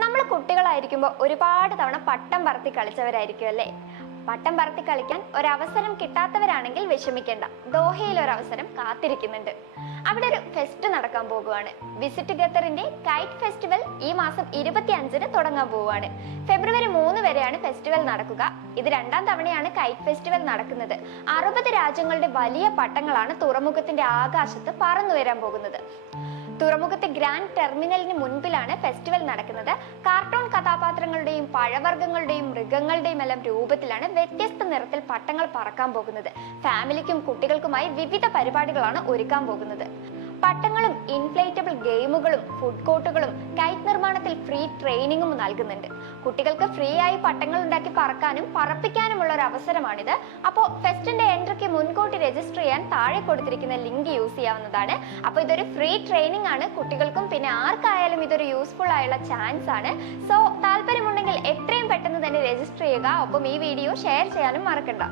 നമ്മൾ കുട്ടികളായിരിക്കുമ്പോൾ ഒരുപാട് തവണ പട്ടം പറത്തി കളിച്ചവരായിരിക്കും അല്ലേ? പട്ടം പറത്തി കളിക്കാൻ ഒരവസരം കിട്ടാത്തവരാണെങ്കിൽ വിഷമിക്കേണ്ട. ദോഹയിൽ ഒരവസരം കാത്തിരിക്കുന്നുണ്ട്. അവിടെ ഒരു ഫെസ്റ്റ് നടക്കാൻ പോകുവാണ്. വിസിറ്റ് ഖത്തറിന്റെ കൈറ്റ് ഫെസ്റ്റിവൽ ഈ മാസം 25-ന് തുടങ്ങാൻ പോവുകയാണ്. ഫെബ്രുവരി 3 വരെയാണ് ഫെസ്റ്റിവൽ നടക്കുക. ഇത് 2ാം തവണയാണ് കൈറ്റ് ഫെസ്റ്റിവൽ നടക്കുന്നത്. 60 രാജ്യങ്ങളുടെ വലിയ പട്ടങ്ങളാണ് തുറമുഖത്തിന്റെ ആകാശത്ത് പറന്നു വരാൻ പോകുന്നത്. തുറമുഖത്തെ ഗ്രാൻഡ് ടെർമിനലിന് മുൻപിലാണ് ഫെസ്റ്റിവൽ നടക്കുന്നത്. കാർട്ടൂൺ കഥാപാത്രങ്ങളുടെയും പഴവർഗ്ഗങ്ങളുടെയും മൃഗങ്ങളുടെയും എല്ലാം രൂപത്തിലാണ് വ്യത്യസ്ത നിറത്തിൽ പട്ടങ്ങൾ പറക്കാൻ പോകുന്നത്. ഫാമിലിക്കും കുട്ടികൾക്കുമായി വിവിധ പരിപാടികളാണ് ഒരുക്കാൻ പോകുന്നത്. പട്ടങ്ങളും ഇൻഫ്ലേറ്റബിൾ ഗെയിമുകളും ഫുഡ് കോർട്ടുകളും കൈറ്റ് നിർമ്മാണത്തിൽ ഫ്രീ ട്രെയിനിങ്ങും നൽകുന്നുണ്ട്. കുട്ടികൾക്ക് ഫ്രീ ആയി പട്ടങ്ങൾ ഉണ്ടാക്കി പറക്കാനും പറപ്പിക്കാനുമുള്ള ഒരു അവസരമാണിത്. അപ്പോൾ ഫെസ്റ്റിന്റെ എൻട്രിക്ക് മുൻകൂട്ടി രജിസ്റ്റർ ചെയ്യാൻ താഴെ കൊടുത്തിരിക്കുന്ന ലിങ്ക് യൂസ് ചെയ്യാവുന്നതാണ്. അപ്പോൾ ഇതൊരു ഫ്രീ ട്രെയിനിങ് ആണ്. കുട്ടികൾക്കും പിന്നെ ആർക്കായാലും ഇതൊരു യൂസ്ഫുൾ ആയുള്ള ചാൻസ് ആണ്. സോ താല്പര്യമുണ്ടെങ്കിൽ എത്രയും പെട്ടെന്ന് തന്നെ രജിസ്റ്റർ ചെയ്യുക. ഒപ്പം ഈ വീഡിയോ ഷെയർ ചെയ്യാനും മറക്കണ്ട.